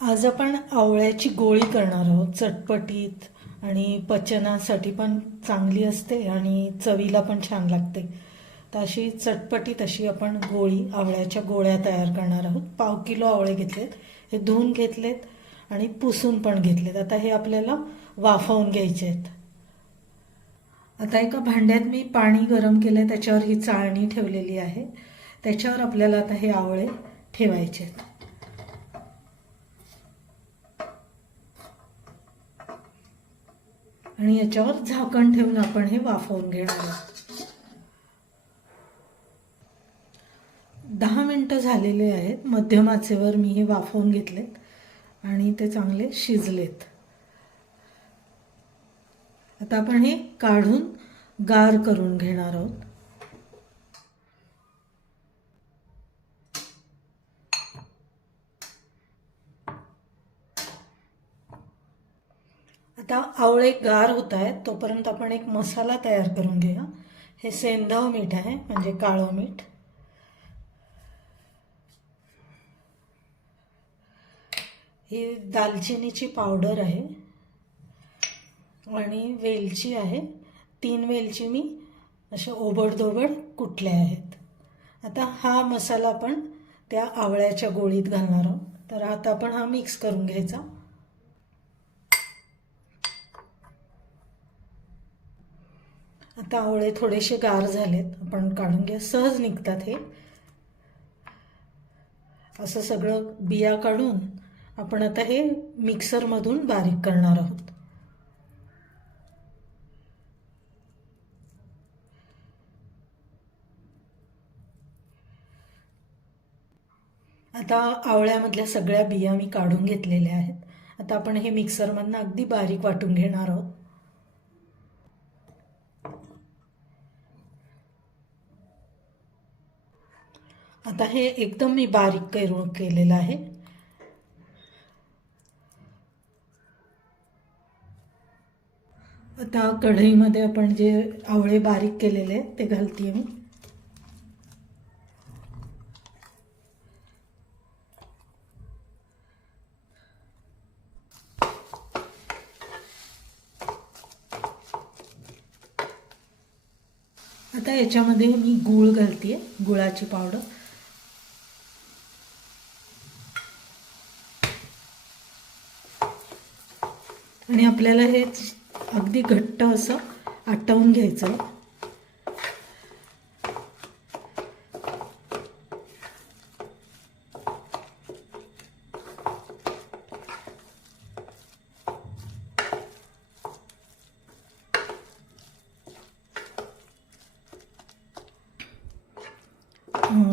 आज आपण आवळ्याची गोळी करणार आहोत चटपटीत आणि पचनासाठी पण चांगली असते आणि चवीला पण छान लागते. तर अशी चटपटीत अशी आपण गोळी आवळ्याच्या गोळ्या तयार करणार आहोत. पाव किलो आवळे घेतलेत. हे धुवून घेतलेत आणि पुसून पण घेतलेत. आता हे आपल्याला वाफवून घ्यायचे आहेत. आता एका भांड्यात मी पाणी गरम केलं त्याच्यावर ही चाळणी ठेवलेली आहे. त्याच्यावर आपल्याला आता हे आवळे ठेवायचे आहेत. आणि याच्यावर झाकण ठेवून आपण हे वाफवून घेणार आहोत. दहा मिनटं झालेले आहेत. मध्यम आचेवर मी हे वाफवून घेतलेत आणि ते चांगले शिजलेत. आता आपण हे काढून गार करून घेणार आहोत. आता आवळे गार होत आहेत तोपर्यंत आपण एक मसाला तयार करून घेऊया. हे सेंधव मीठ आहे म्हणजे काळं मीठ. ही दालचिनीची पावडर आहे आणि वेलची आहे. तीन वेलची मी अशा ओबडधोबड कुठल्या आहेत. आता हा मसाला आपण त्या आवळ्याच्या गोळीत घालणार आहोत. तर आता आपण हा मिक्स करून घ्यायचा. आता आवळे थोडेसे गार झालेत. आपण काढून घ्या. सहज निघतात हे. असं सगळं बिया काढून आपण आता हे मिक्सरमधून बारीक करणार आहोत. आता आवळ्यामधल्या सगळ्या बिया मी काढून घेतलेल्या आहेत. आता आपण हे मिक्सरमधनं अगदी बारीक वाटून घेणार आहोत. आता हे एकदम मी बारीक करून केलेलं आहे. आता कढईमध्ये आपण जे आवळे बारीक केलेले आहेत ते घालते मी. आता याच्यामध्ये मी गूळ घालते गुळाची पावडर. आणि आपल्याला हे अगदी घट्ट असं आटवून घ्यायचं.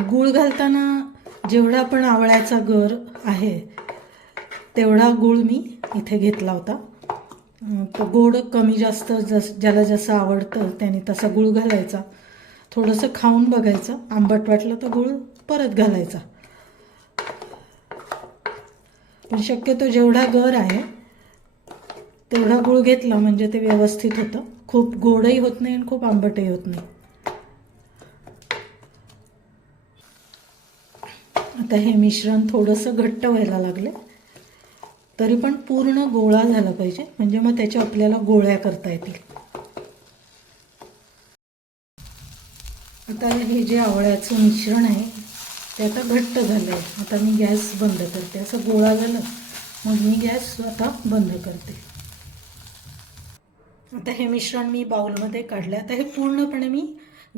गूळ घालताना जेवढा पण आवळ्याचा गर आहे तेवढा गूळ मी इथे घेतला होता. गोड कमी जास्त जस ज्याला जसं आवडतं त्याने तसा गूळ घालायचा. थोडंसं खाऊन बघायचं. आंबट वाटलं तर गूळ परत घालायचा. पण शक्यतो जेवढा गर आहे तेवढा गूळ घेतला म्हणजे ते व्यवस्थित होतं. खूप गोडही होत नाही आणि खूप आंबटही होत नाही. आता हे मिश्रण थोडंसं घट्ट व्हायला लागले तरी पण पूर्ण गोळा झाला पाहिजे. म्हणजे मग त्याच्या आपल्याला गोळ्या करता येतील. आता हे जे आवळ्याचं मिश्रण आहे ते आता घट्ट झालं आहे आता मी गॅस बंद करते. असं गोळा झालं मग मी गॅस आता बंद करते. आता हे मिश्रण मी बाउलमध्ये काढलं आता हे पूर्णपणे मी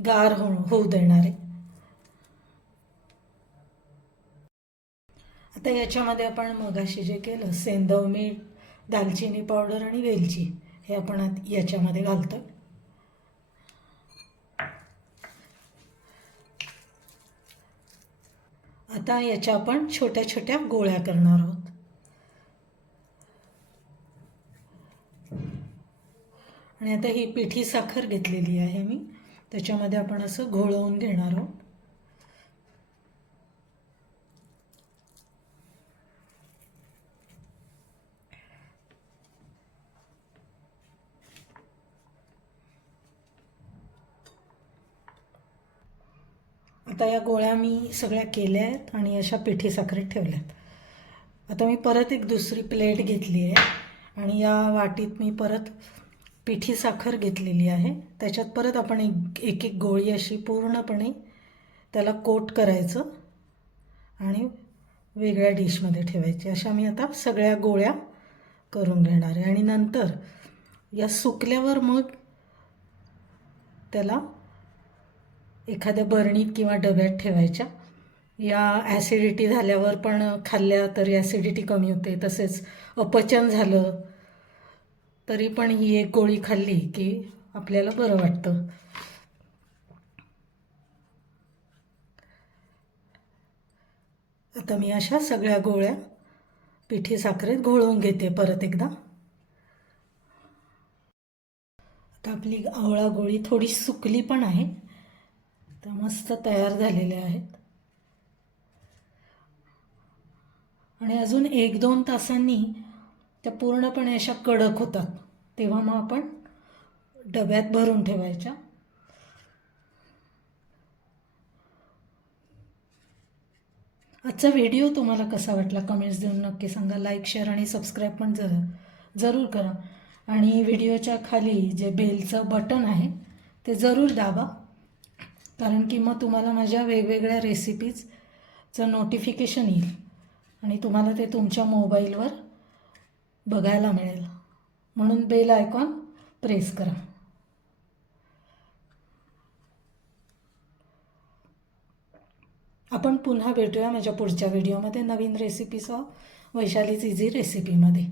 गार हो होऊ देणार आहे. तर याच्यामध्ये आपण मगाशी जे केलं सेंदव मीठ दालचिनी पावडर आणि वेलची हे आपण याच्यामध्ये घालतो आता याच्या आपण छोट्या छोट्या गोळ्या करणार आहोत. आणि आता ही पिठी साखर घेतलेली आहे मी. त्याच्यामध्ये आपण असं घोळवून घेणार आहोत. आता या गोळ्या मी सगळ्या केल्या आहेत आणि अशा पिठी साखरेत ठेवल्यात. आता मी परत एक दुसरी प्लेट घेतली आहे आणि या वाटीत मी परत पिठी साखर घेतलेली आहे. त्याच्यात परत आपण एक एक एक गोळी अशी पूर्णपणे त्याला कोट करायचं आणि वेगळ्या डिशमध्ये ठेवायची. अशा मी आता सगळ्या गोळ्या करून घेणार आहे. आणि नंतर या सुकल्यावर मग त्याला एखाद्या बरणीत किंवा डब्यात ठेवायच्या. या ॲसिडिटी झाल्यावर पण खाल्ल्या तरी ॲसिडिटी कमी होते. तसेच अपचन झालं तरी पण ही एक गोळी खाल्ली की आपल्याला बरं वाटतं. आता मी अशा सगळ्या गोळ्या पिठी साखरेत घोळवून घेते परत एकदा. आता आपली आवळा गोळी थोडी सुकली पण आहे. त्या मस्त तयार झालेल्या आहेत. आणि अजून एक दोन तासांनी त्या पूर्णपणे अशा कडक होतात. तेव्हा मग आपण डब्यात भरून ठेवायच्या. आजचा व्हिडिओ तुम्हाला कसा वाटला कमेंट्स देऊन नक्की सांगा. लाईक शेअर आणि सबस्क्राईब पण जर जरूर करा. आणि व्हिडिओच्या खाली जे बेलचं बटन आहे ते जरूर दाबा. कारण की मग तुम्हाला माझ्या वेगवेगळ्या रेसिपीजचं नोटिफिकेशन येईल. आणि तुम्हाला ते तुमच्या मोबाईलवर बघायला मिळेल. म्हणून बेल आयकॉन प्रेस करा. आपण पुन्हा भेटूया माझ्या पुढच्या व्हिडिओमध्ये नवीन रेसिपीसह वैशालीच इझी रेसिपीमध्ये